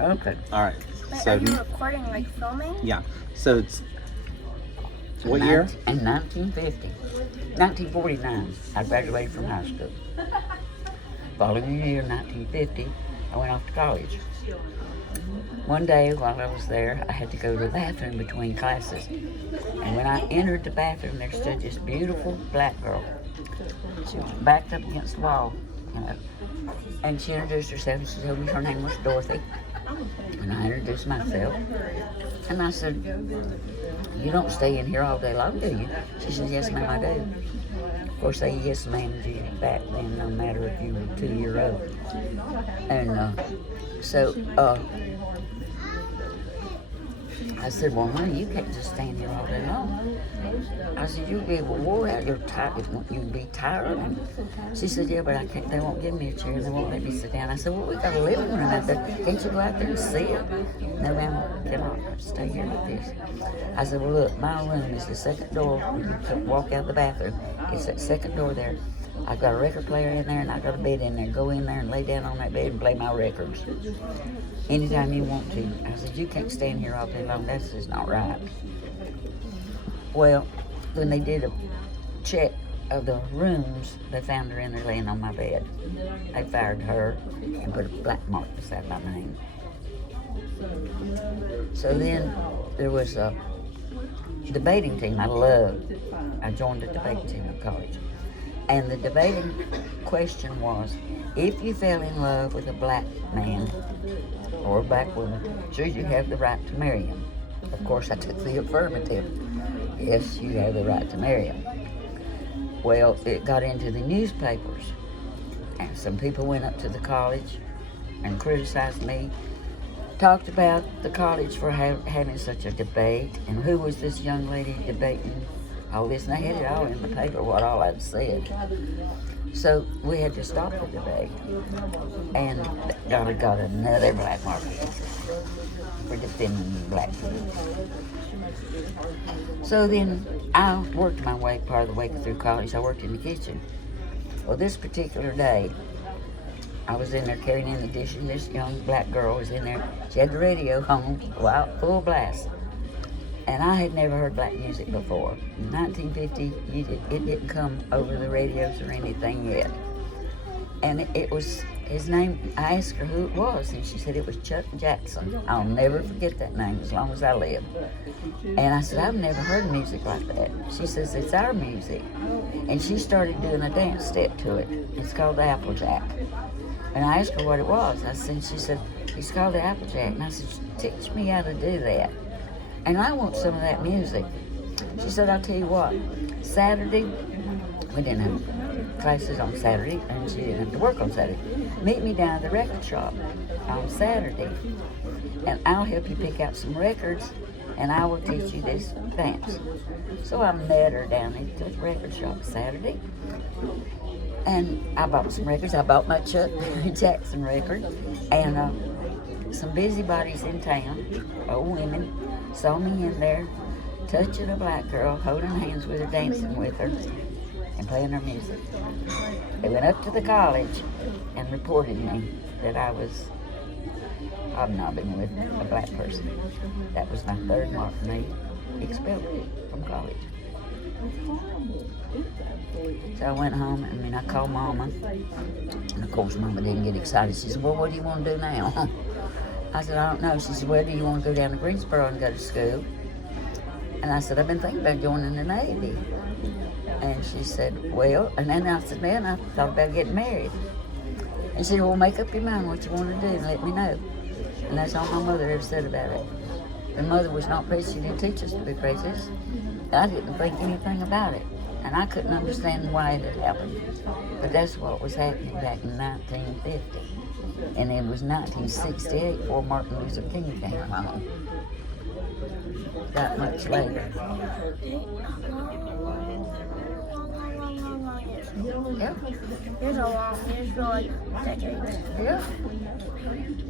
Okay. All right. Wait, So are you recording, like filming? yeah. So it's what year? In 1949, I graduated from high school. Following year, 1950, I went off to college. One day while I was there, I had to go to the bathroom between classes. And when I entered the bathroom, there stood this beautiful black girl. She was backed up against the wall, you know. And she introduced herself. She told me her name was Dorothy. And I introduced myself. And I said, "You don't stay in here all day long, do you?" She said, "Yes, ma'am, I do." Of course, they yes ma'amed you back then, no matter if you were 2-year-old. And I said, "Well, honey, you can't just stand here all day long." I said, "You'll be wore out. You'll be tired." And she said, "Yeah, but I can't. They won't give me a chair. They won't let me sit down." I said, "Well, we got a living room out there. Can't you go out there and sit?" "No, ma'am, I cannot stay here like this." I said, "Well, look, my room is the second door. When you walk out the bathroom, it's that second door there. I've got a record player in there, and I've got a bed in there. Go in there and lay down on that bed and play my records anytime you want to." I said, "You can't stand here all day long. That's just not right." Well, when they did a check of the rooms, they found her in there laying on my bed. They fired her and put a black mark beside my name. So then there was a debating team I loved. I joined the debating team in college. And the debating question was, if you fell in love with a black man or a black woman, should you have the right to marry him? Of course, I took the affirmative. Yes, you have the right to marry him. Well, it got into the newspapers, and some people went up to the college and criticized me, talked about the college for having such a debate, and who was this young lady debating all this, and they had it all in the paper, what all I'd said. So we had to stop the debate, and got another black mark for defending black people. So then I worked my way part of the way through college. I worked in the kitchen. Well, this particular day, I was in there carrying in the dishes, and this young black girl was in there. She had the radio on, full blast. And I had never heard black music before. In 1950, it didn't come over the radios or anything yet. And it was his name. I asked her who it was, and she said it was Chuck Jackson. I'll never forget that name as long as I live. And I said, "I've never heard music like that." She says, "It's our music." And she started doing a dance step to it. It's called the Applejack. And I asked her what it was. She said, "It's called the Applejack." And I said, "Teach me how to do that. And I want some of that music." She said, "I'll tell you what, Saturday," we didn't have classes on Saturday, and she didn't have to work on Saturday. "Meet me down at the record shop on Saturday, and I'll help you pick out some records, and I will teach you this dance." So I met her down at the record shop Saturday, and I bought some records. I bought my Chuck Jackson record, and some busybodies in town, old women, saw me in there touching a black girl, holding hands with her, dancing with her, and playing her music. They went up to the college and reported me that I was hobnobbing with a black person. That was my third mark, and they expelled me from college. So I went home, and I called Mama, and of course Mama didn't get excited. She said, "Well, what do you want to do now?" I said, "I don't know." She said, "Well, do you want to go down to Greensboro and go to school?" And I said, "I've been thinking about joining the Navy." And she said, "Well," and then I said, "Man, I thought about getting married." And she said, "Well, make up your mind what you want to do and let me know." And that's all my mother ever said about it. My mother was not prejudiced. She didn't teach us to be prejudiced. I didn't think anything about it. And I couldn't understand why it had happened. But that's what was happening back in 1950. And it was 1968 before Martin Luther King came along. That much later. Yeah. There's a long, there's like decades. Yeah.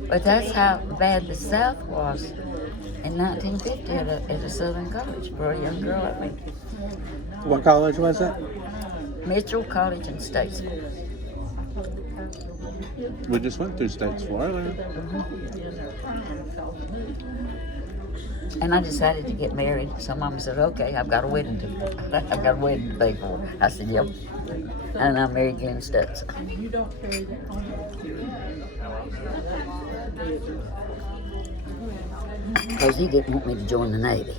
But that's how bad the South was in 1950 at a Southern college for a young girl like me. What college was it? Mitchell College in Statesville. We just went through states for earlier. And I decided to get married. So Mama said, okay, I've got a wedding to I've got a wedding to pay for. I said, yep. And I married Glenn Stutz. Because he didn't want me to join the Navy.